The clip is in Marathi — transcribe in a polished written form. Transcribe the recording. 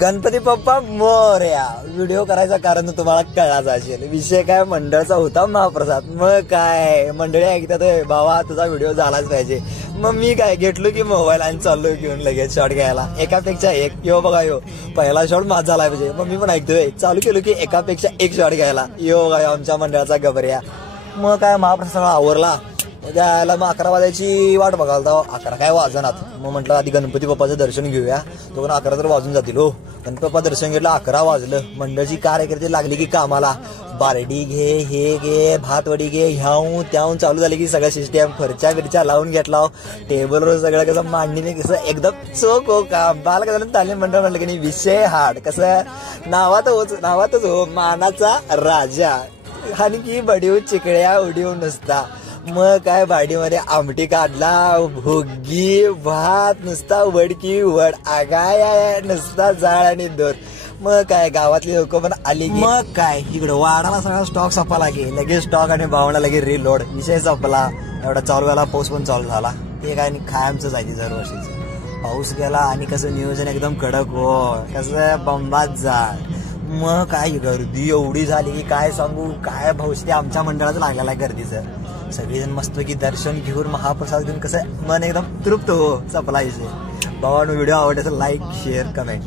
गणपती बाप्पा मोरया. व्हिडिओ करायचं कारण तुम्हाला कळलाच असेल. विषय काय, मंडळचा होता महाप्रसाद. मग काय मंडळी ऐकतात, बाबा तुझा व्हिडिओ झालाच पाहिजे. मग मी काय घेतलो की मोबाईल आणि चाललो घेऊन लगेच शॉट घ्यायला, एकापेक्षा एक. यो बघा यो पहिला शॉट माझा झाला पाहिजे. मग मी पण ऐकतोय, चालू केलो की एकापेक्षा एक शॉट घ्यायला. यो बघा आमच्या मंडळाचा गबऱ्या. मग काय महाप्रसाद आवरला द्यायला. मग 11 वाजायची वाट बघायला तर 11 काय वाजनात. मग म्हटलं आधी गणपती बाप्पाचं दर्शन घेऊया. तो पण 11 तर वाजून जातील. हो गणपती बाप्पा दर्शन घेतलं, 11 वाजलं. मंडळची कार्यकर्ते लागली की कामाला. बारडी घे, हे घे, भातवडी घे, ह्याहून त्याहून चालू झाली की सगळं सिस्टम. फरच्या बिरच्या लावून घेतला. टेबलवर सगळं कसं मांडणीने कसं एकदम चोख हो का. बाल कसं तालीम मंडळ म्हटलं की नाही विषय हार्ड. कसं नावातच हो मानाचा राजा. आणि की बडीव चिकड्या उडीव नुसता. मग काय भाडीमध्ये आमटी काढला, भोगी भात नुसता, वडकी वड आगाय नुसता जाळ आणि दोर. मग काय गावातली लोक पण आली. मग काय इकडं वाडाला सगळा स्टॉक संपला की लगेच स्टॉक आणि भावना लगेच रिलोड. विषय संपला. एवढा चालू झाला, पाऊस पण चालू झाला. ते काय कायमचं जायची दरवर्षीचं. पाऊस गेला आणि कसं नियोजन एकदम कडक हो, कसं बंबात जाळ. मग काय गर्दी एवढी झाली की काय सांगू. काय भविष्य आमच्या मंडळाचं लागलेलं आहे गर्दीचं. सगळेजण मस्तपैकी दर्शन घेऊन महाप्रसाद घेऊन कसं मन एकदम तृप्त हो. सपला विषय. भावानो व्हिडिओ आवडला तर लाईक शेअर कमेंट.